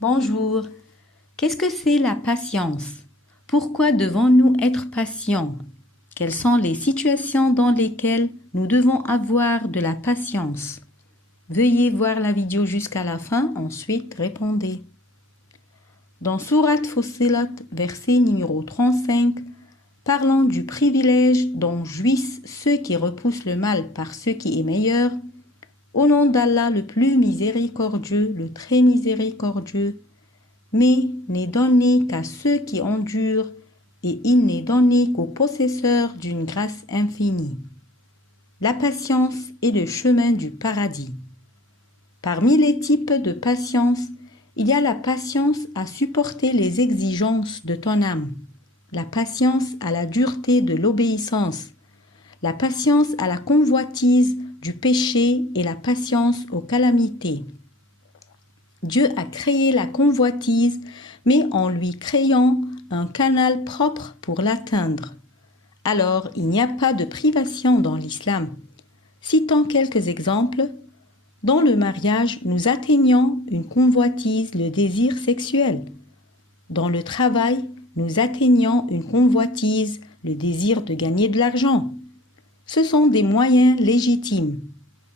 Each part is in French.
Bonjour. Qu'est-ce que c'est la patience? Pourquoi devons-nous être patients? Quelles sont les situations dans lesquelles nous devons avoir de la patience? Veuillez voir la vidéo jusqu'à la fin, ensuite répondez. Dans Sourate Fussilat, verset numéro 35, parlant du privilège dont jouissent ceux qui repoussent le mal par ce qui est meilleur, au nom d'Allah le plus miséricordieux, le très miséricordieux, mais n'est donné qu'à ceux qui endurent, et il n'est donné qu'aux possesseurs d'une grâce infinie. La patience est le chemin du paradis. Parmi les types de patience, il y a la patience à supporter les exigences de ton âme, la patience à la dureté de l'obéissance, la patience à la convoitise du péché et la patience aux calamités. Dieu a créé la convoitise, mais en lui créant un canal propre pour l'atteindre. Alors, il n'y a pas de privation dans l'islam. Citons quelques exemples. Dans le mariage, nous atteignons une convoitise, le désir sexuel. Dans le travail, nous atteignons une convoitise, le désir de gagner de l'argent. Ce sont des moyens légitimes.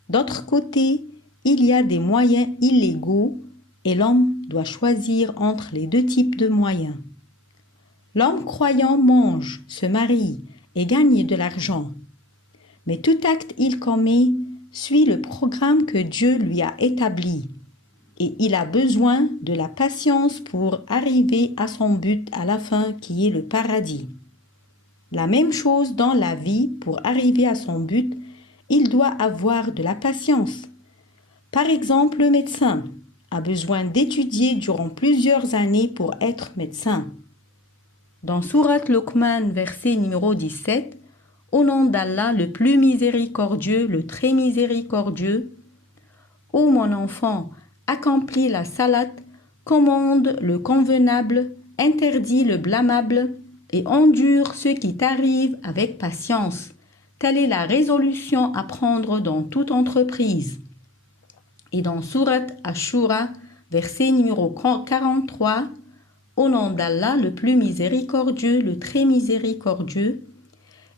D'autre côté, il y a des moyens illégaux et l'homme doit choisir entre les deux types de moyens. L'homme croyant mange, se marie et gagne de l'argent. Mais tout acte il commet suit le programme que Dieu lui a établi et il a besoin de la patience pour arriver à son but à la fin qui est le paradis. La même chose dans la vie, pour arriver à son but, il doit avoir de la patience. Par exemple, le médecin a besoin d'étudier durant plusieurs années pour être médecin. Dans Sourate Luqman, verset numéro 17, au nom d'Allah le plus miséricordieux, le très miséricordieux, ô mon enfant, accomplis la salat, commande le convenable, interdis le blâmable et endure ce qui t'arrive avec patience. Telle est la résolution à prendre dans toute entreprise. Et dans Sourate Ashura, verset numéro 43, au nom d'Allah le plus miséricordieux, le très miséricordieux,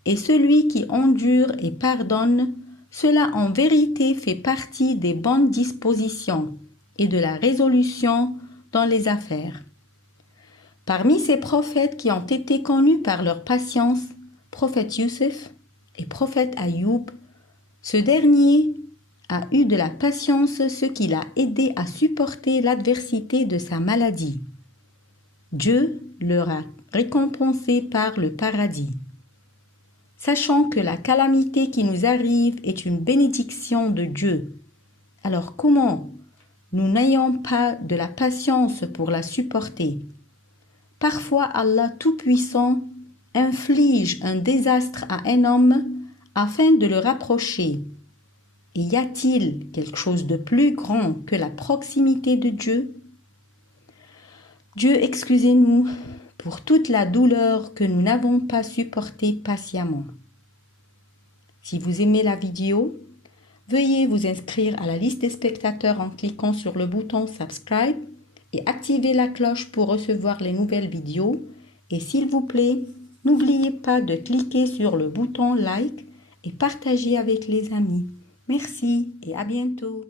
et celui qui endure et pardonne, cela en vérité fait partie des bonnes dispositions et de la résolution dans les affaires. Parmi ces prophètes qui ont été connus par leur patience, prophète Youssef et prophète Ayoub, ce dernier a eu de la patience, ce qui l'a aidé à supporter l'adversité de sa maladie. Dieu leur a récompensé par le paradis. Sachant que la calamité qui nous arrive est une bénédiction de Dieu, alors comment nous n'ayons pas de la patience pour la supporter? Parfois Allah Tout-Puissant inflige un désastre à un homme afin de le rapprocher. Et y a-t-il quelque chose de plus grand que la proximité de Dieu? Dieu, excusez-nous pour toute la douleur que nous n'avons pas supportée patiemment. Si vous aimez la vidéo, veuillez vous inscrire à la liste des spectateurs en cliquant sur le bouton Subscribe et activer la cloche pour recevoir les nouvelles vidéos. Et s'il vous plaît, n'oubliez pas de cliquer sur le bouton Like et partager avec les amis. Merci et à bientôt.